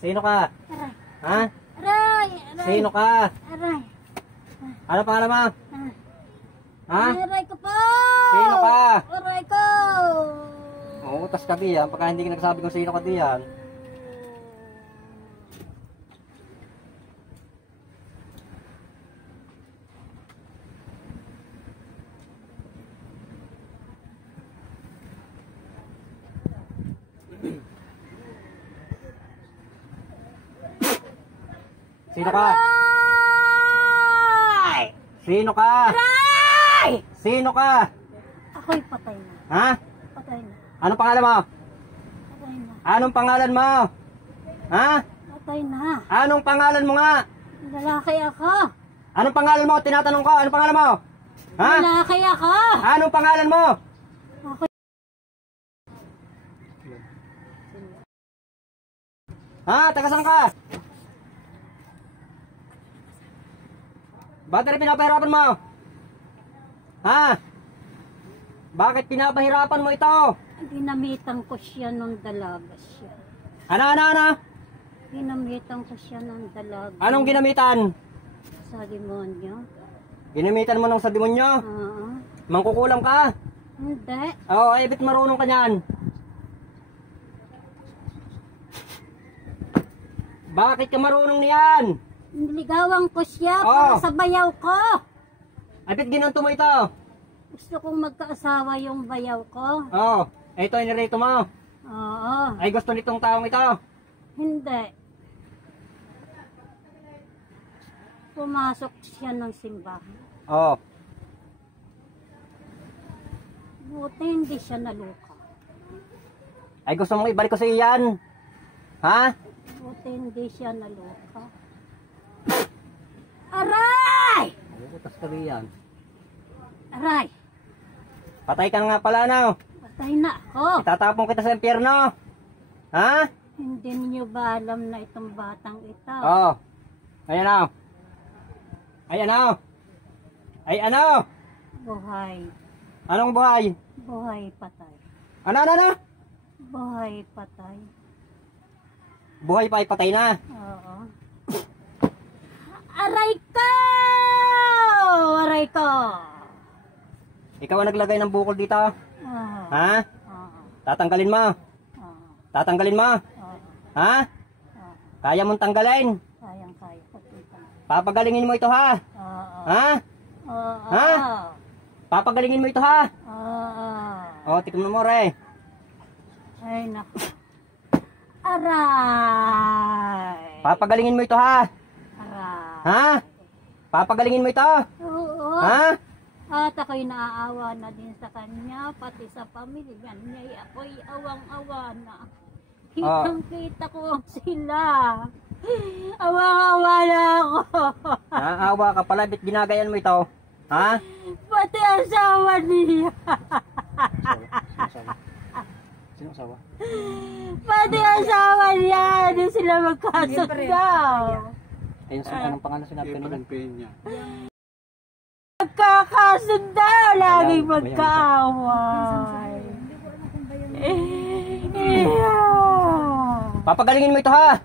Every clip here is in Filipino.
Sino ka? Aray. Ha? Aray. Aray. Sino ka? Aray. Ano pangalan mo? Ha? Aray ko po. Sino ka? Aray ko. Oo, tas ka diyan. Pagka hindi ka nagsabi kung sino ka diyan. Sino ka? Aray! Sino ka? Aray! Sino ka? Ako'y patay na. Ha? Patay na. Anong pangalan mo? Patay na. Anong pangalan mo? Ha? Patay na. Anong pangalan mo nga? Lalaki ako. Anong pangalan mo? Tinatanong ko. Anong pangalan mo? Ha? Lalaki ako. Anong pangalan mo? Ako. Ha? Taga saan ka? Bakit rin pinapahirapan mo? Ha? Bakit pinapahirapan mo ito? Ginamitan ko siya nung dalaga siya. Ano? Ginamitan ko siya nung dalaga. Anong ginamitan? Sa demonyo. Ginamitan mo ng sa demonyo? Oo. Mangkukulam ka? Hindi. Oo, ay bit marunong ka niyan. Bakit ka marunong niyan? Niligawan ko siya Oo. para sa bayaw ko. Ay bit ginanto mo ito? Gusto kong magkaasawa yung bayaw ko. Oo, ito ay nirito mo. Oo. Ay gusto nitong taong ito. Hindi. Pumasok siya ng simbahan. Oo. Buti hindi siya naluka. Ay gusto mong ibalik ko sa iyan? Ha? Buti hindi siya naluka. Aray! Butas ka riyan. Aray! Patay ka na nga pala na. Patay na ako. Itatapon kita sa impyerno. Ha? Hindi niyo ba alam na itong batang ito? Oo. Ayan na. Ay ano? Ay ano? Buhay. Anong buhay? Buhay patay. Ano? Buhay patay. Buhay pa ay patay na. Oo. Aray ko! Aray ko! Ikaw ang naglagay ng bukol dito. Oo. Ha? Oo. Tatanggalin mo. Oo. Tatanggalin mo. Oo. Ha? Oo. Kaya mong tanggalin. Kayang-kaya ko dito. Papagalingin mo ito ha. Oo. Ha? Oo. Ha? Papagalingin mo ito ha. Oo. O, tikman mo re. Ay, naku. Aray! Papagalingin mo ito ha. Aray! Ha? Papagalingin mo ito. Oo. Ha? At ako'y naaawa na din sa kanya, pati sa pamilya niya. Ako'y awang-awa na. Kitang-kita ko sila. Awang-awa na ako. Naawa ka pala, bit ginagayan mo ito. Ha? Pati asawa niya. Sino asawa? Pati asawa niya. Hindi sila magkasundo. Ayun sa anong pangalan sinabi kanina? Magkakasundo. Laging magkaaway. Papagalingin mo ito ha.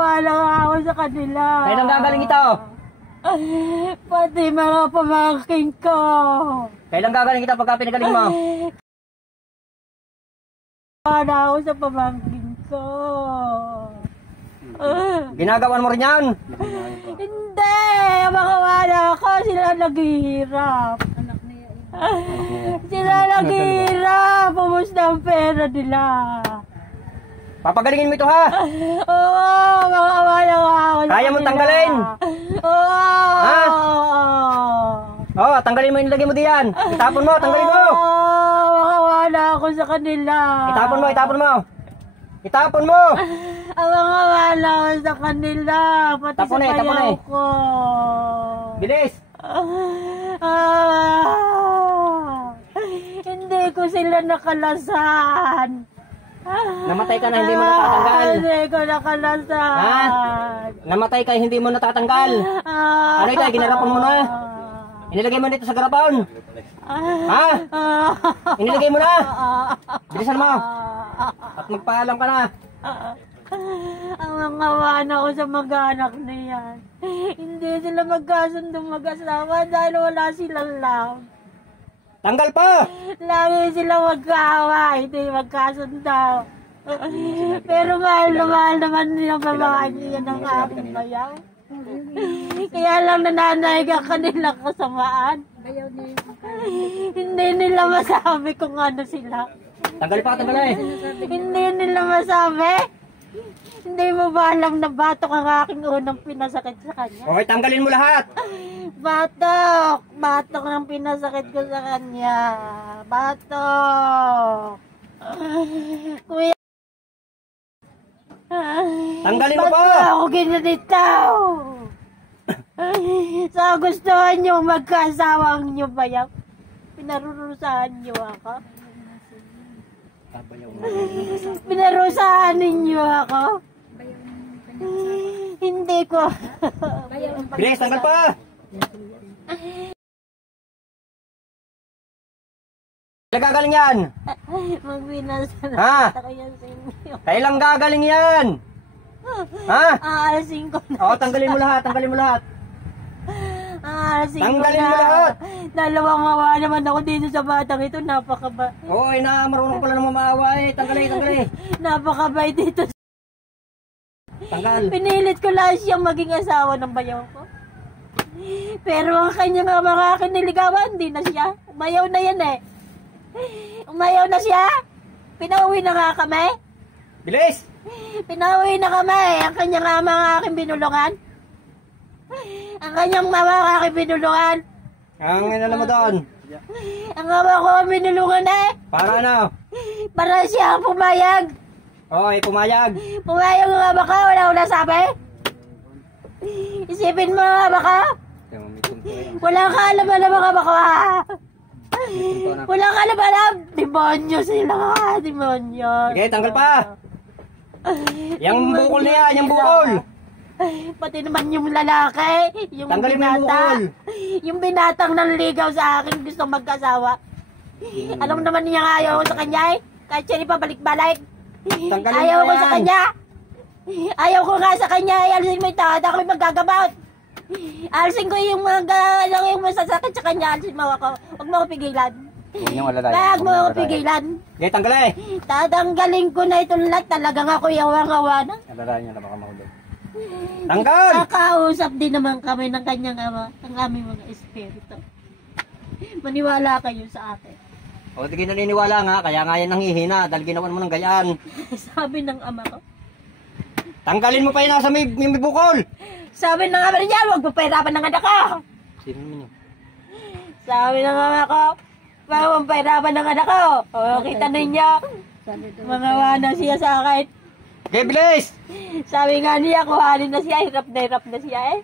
Wala ako sa kanila. Kailan gagaling ito? Pati mga pamangkin ko. Kailan gagaling ito pagka pinagaling mo? Wala ako sa pamangkin ko. Ginagawan mo rin yan? Hindi! Makawala ako. Sila naghihirap. Sila naghihirap. Pumusta ang pera nila. Papagalingin mo ito ha. Oo! Makawala ako. Kaya mong tanggalin? Oo! Ha? Oo, tanggalin mo yung nilagay mo diyan. Itapon mo, tanggalin mo. Makawala ako sa kanila. Itapon mo, itapon mo. Itapon mo. Makawala ako sa kanila. Pati Tapon sa tapon bayaw ko. Bilis. Hindi ko sila nakalasan. Namatay ka na hindi mo natatanggal. Hindi ko nakalasan. Ha? Namatay ka hindi mo natatanggal. Ano ito, ginarapon mo na. Inilagay mo dito sa garapon. Ha? Inilagay mo na. Bilisan mo. At magpaalam ka na. Awang-awa na ako sa mag-anak na yan. Hindi sila magkasundo mag-asawa dahil wala silang love. Tanggal pa! Lagi sila magkaawa, hindi magkasundo. Pero mahal na mahal naman nilang babae niya ng aking bayaw. Kaya lang nananaig ang kanilang kasamaan. Hindi nila masabi kung ano sila. Tanggal pa, tanggal eh. Hindi nila masabi. Hindi mo ba alam na batok ang aking unang pinasakit sa kanya? Okay, tanggalin mo lahat. Batok! Batok ang pinasakit ko sa kanya. Batok! Kuya, Tanggalin mo ba't pa! ba ako ginanito? Sa gustuhan nyo magkasawang nyo ba yan? Pinarurusahan nyo ako? Pinarusahan ninyo ako? Hindi ko. Bilis, tanggal pa! Kailan gagaling yan? Magbinasa na Ha? kaya sa inyo. Kailan gagaling yan? Ha? Aalasin ko na. Oo, tanggalin mo lahat, tanggalin mo lahat. Aalasin ko Tanggalin na. mo lahat. Dalawang awa naman ako dito sa batang ito. Napakabay. Oo, marunong pala naman maawa eh. Tanggalin, tanggalin. Napakabay dito. Tanggal. Pinilit ko lang siyang maging asawa ng bayaw ko. Pero ang kanya nga mga kiniligawan, hindi na siya. Umayaw na yan eh. Umayaw na siya. Pinauwi na nga kami. Bilis! Pinauwi na kami. Ang kanya nga mga aking binulungan. Ang kanyang mga aking binulungan. Ang ina mo doon. Ang ama ko ang binulungan eh. Para ano? Para siya ang pumayag. Okay, pumayag. Pumayag nga ba ka? Wala ko nasabi. Isipin mo nga ba ka? Wala ka alam mga baka. Wala ka alam. Demonyo sila. Demonyo. Sige, tanggal pa. Yang bukol na yan, yang bukol. Pati naman yung lalaki. Yung tanggalin mo yung binata. bukol. Yung binatang nanligaw sa akin gusto magkasawa. Alam naman niya nga ayaw ko sa kanya eh. Kahit siya pabalik-balik. Tanggalin Ayaw mo ko yan. sa kanya. Ayaw ko nga sa kanya. Alisin mo ito. At ako'y magagabaut. Alisin ko yung yung masasakit sa kanya. Alisin mo ako. Huwag mo ako pigilan. Huwag mo ako pigilan. Okay, tanggal eh. Tatanggalin ko na itong lahat. Talagang ako yawang-awa na. Alalayan niya na baka mahulog. Tanggal! Kakausap din naman kami ng kanyang ama. Ang aming mga espiritu. Maniwala kayo sa akin. O, di naniniwala nga. Kaya nga yan nanghihina. Dahil ginawan mo ng gayaan. Sabi ng ama ko. Tanggalin mo pa yung nasa may bukol. Sabi ng ama niya, huwag mo pahirapan ng anak ko. Sino naman yun? Sabi ng ama ko, huwag mo pahirapan ng anak ko. O, kita ninyo. Mga na siya sa akin. Okay, bilis! Sabi nga niya, kuhanin na siya. Hirap na siya eh.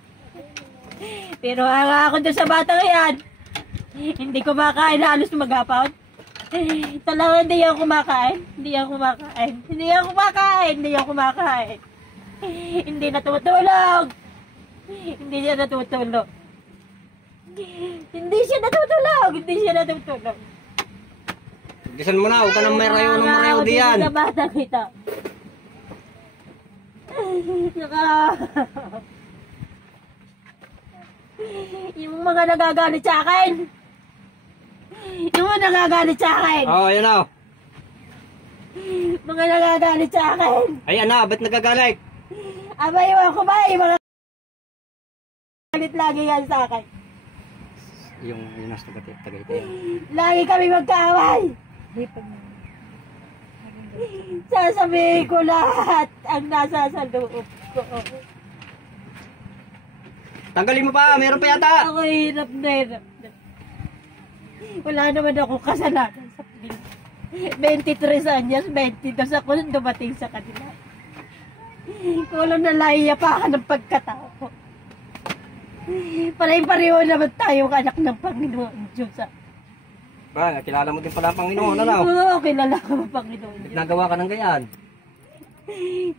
Pero hanga ako doon sa batang yan. Hindi ko makain, halos maghapon. Talaga hindi ako kumakain. Hindi ako kumakain. Hindi ako kumakain. Hindi ako kumakain. Hindi natutulog. Hindi siya natutulog. Hindi siya natutulog. Hindi siya natutulog. Gisan mo na, huwag ka nang merayo ng merayo diyan. Sa batang ito. Yung mga nagagalit sa akin. Yung mga nagagalit sa akin. Oo, yan o. Mga nagagalit sa akin. Ayan na, ba't nagagalit? Aba, iwan ko ba? Yung mga nagagalit lagi yan sa akin. Yung nasa tagay yan. Lagi kami magkaaway. Sasabihin ko lahat ang nasa sa loob ko. Tanggalin mo pa, meron pa yata. Ako hirap na hirap na. Wala naman ako kasalanan sa kanila. 23 anyos, 22 ako nung dumating sa kanila. Walang nalaya pa ka ng pagkatao ko. Pareho naman tayong anak ng Panginoon Diyos. Ba, kilala mo din pala ang Panginoon, ano? Oo, kilala ko ang Panginoon Diyos. Nagawa ka ng ganyan.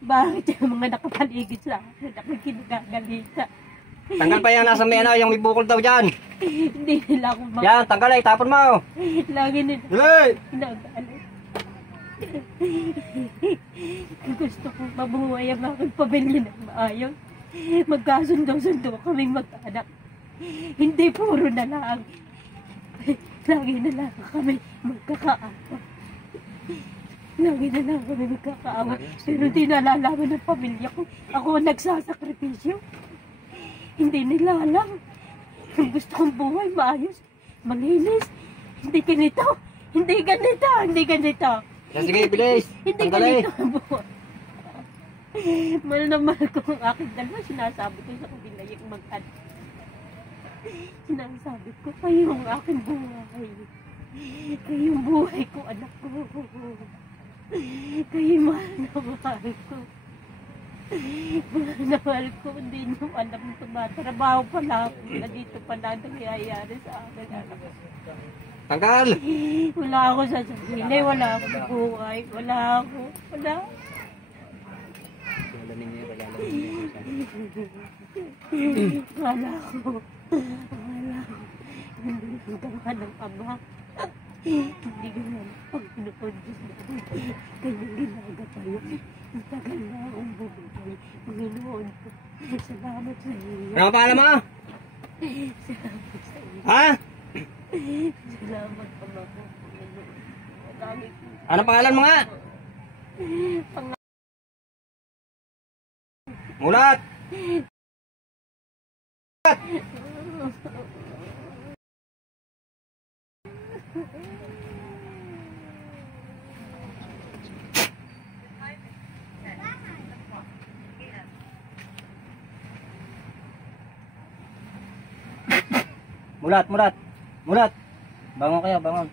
Bakit yung mga nakapaligid sa akin ako kinagagalita? Tanggal pa yan nasa may ano, yung may bukol daw dyan. Hindi nila ako Yan, tanggal ay, tapon mo. Lagi nila Dali! kinagalit. Gusto ko mabuhay ang aking pamilya ng maayos. Magkasundo-sundo kaming mag-anak. Hindi puro na lang. Lagi na lang kami magkakaawa. Lagi na lang kami magkakaawa. Pero di nalalaman ng pamilya ko. Ako ang nagsasakripisyo. Hindi nila alam. Ang gusto kong buhay, maayos, malinis. Hindi ganito. Hindi ganito. Hindi ganito. Sige, bilis. Hindi Tanggalin. ganito ang buhay. Mahal na mahal ko ang aking dalawa. Sinasabi ko sa kanila yung mag-anak. Sinasabi ko, kayo ang aking buhay. Kayo yung buhay ko, anak ko. Kayo mahal na mahal ko. Mahal na mahal ko. Hindi nyo alam tumatrabaho pala ako. Na dito pala nangyayari sa akin, anak ko. Tanggal. Wala ako sa sarili. Wala ako sa buhay. Wala ako. Wala. Wala ako. Wala. Hindi ka ng ama. Hindi ka na pag-inupod Diyos namin. Kanyang ginagatayo. Ang tagal na akong bumigay. Panginoon ko. Salamat sa iyo. Ano ang pangalan mo? Salamat sa iyo. Ha? Salamat Ama ko. Panginoon. Marami ko. Ano pangalan mo nga? Mulat. Mulat. Bangon kayo, bangon.